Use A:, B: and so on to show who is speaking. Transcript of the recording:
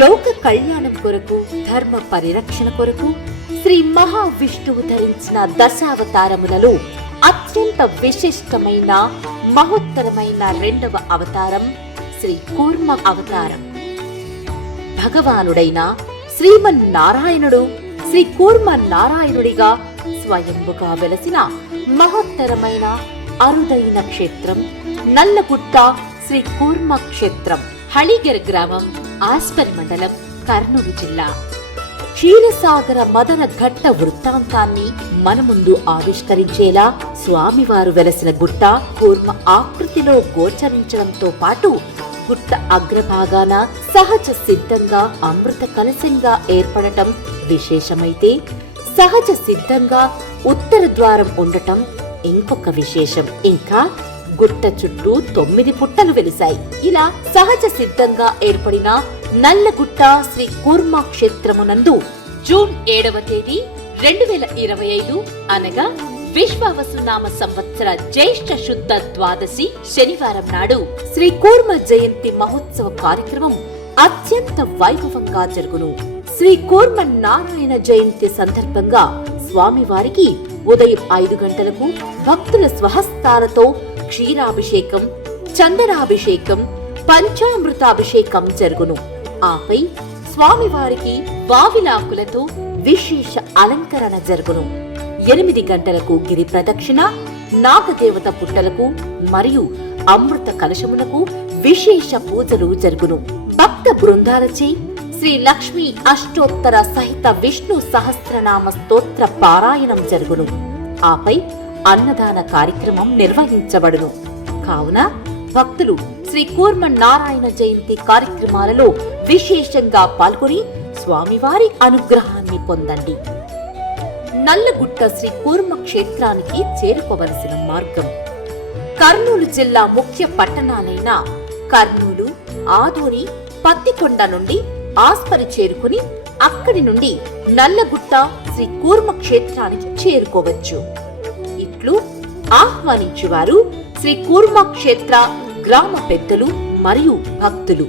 A: లోక కళ్యాణం కొరకు ధర్మ పరిరక్షణ కొరకు శ్రీ మహావిష్ణువు ధరించిన దశావతారములలో అత్యంత విశిష్టమైన మహోత్తరమైన రెండవ అవతారం శ్రీ కూర్మ అవతారం. భగవానుడైన శ్రీమన్నారాయణుడు శ్రీ కూర్మ నారాయణుడిగా స్వయంభుగా వెలసిన మహత్తరమైన అరుదైన క్షేత్రం నల్లగుట్ట శ్రీ కూర్మ క్షేత్రం హళిగెర గ్రామం. ఆస్పర్ మండలం కర్నూలు జిల్లా. క్షీరసాగర మదన ఘట్ట వృత్తాంతాన్ని మన ముందు ఆవిష్కరించేలా స్వామివారు వెలసిన గుట్ట కూర్మ ఆకృతిలో గోచరించడంతో పాటు గుట్ట అగ్రభాగాన సహజ సిద్ధంగా అమృత కలశంగా ఏర్పడటం విశేషమైతే సహజ సిద్ధంగా ఉత్తర ద్వారం ఉండటం ఇంకొక విశేషం. ఇంకా గుట్ట చుట్టూ తొమ్మిది పుట్టలు వెలిశాయి. ఇలా సహజ సిద్ధంగా ఏర్పడిన నల్లగుట్ట శ్రీ కూర్మ క్షేత్రమునందు జూన్ ఏడవ తేదీ రెండు వేల ఇరవై ఐదు అనగా విశ్వావసునామ సంవత్సర జ్యేష్ఠ శుద్ధ ద్వాదశి శనివారం నాడు శ్రీ కూర్మ జయంతి మహోత్సవ కార్యక్రమం అత్యంత వైభవంగా జరుగును. శ్రీ కూర్మ నారాయణ జయంతి సందర్భంగా స్వామివారికి ఉదయం ఐదు గంటలకు భక్తుల స్వహస్తాలతో క్షీరాభిషేకం చందనాభిషేకం పంచామృతాభిషేకం జరుగును. ఆపై స్వామివారికి వావిలాకులతో విశేష అలంకరణ జరుగును. ఎనిమిది గంటలకు గిరి ప్రదక్షిణ నాగదేవత పుట్టలకు మరియు అమృత కలశమునకు విశేష పూజలు జరుగును. భక్త బృందాలచే శ్రీ లక్ష్మి అష్టోత్తర సహిత విష్ణు సహస్రనామ స్తోత్ర పారాయణం జరుగును. ఆపై అన్నదాన కార్యక్రమం నిర్వహించబడును. కావున భక్తులు శ్రీ కూర్మ నారాయణ జయంతి కార్యక్రమాలలో విశేషంగా పాల్గొని స్వామివారి అనుగ్రహాన్ని పొందండి. నల్లగుట్ట శ్రీ కూర్మ క్షేత్రానికి చేరుకోవలసిన మార్గం. కర్నూలు జిల్లా ముఖ్య పట్టణాలైన కర్నూలు ఆదోని పత్తికొండ నుండి ఆస్పరి చేరుకుని అక్కడి నుండి నల్లగుట్ట శ్రీ కూర్మ క్షేత్రానికి చేరుకోవచ్చు. ఇట్లు ఆహ్వానించేవారు శ్రీ కూర్మ క్షేత్ర గ్రామ పెద్దలు మరియు భక్తులు.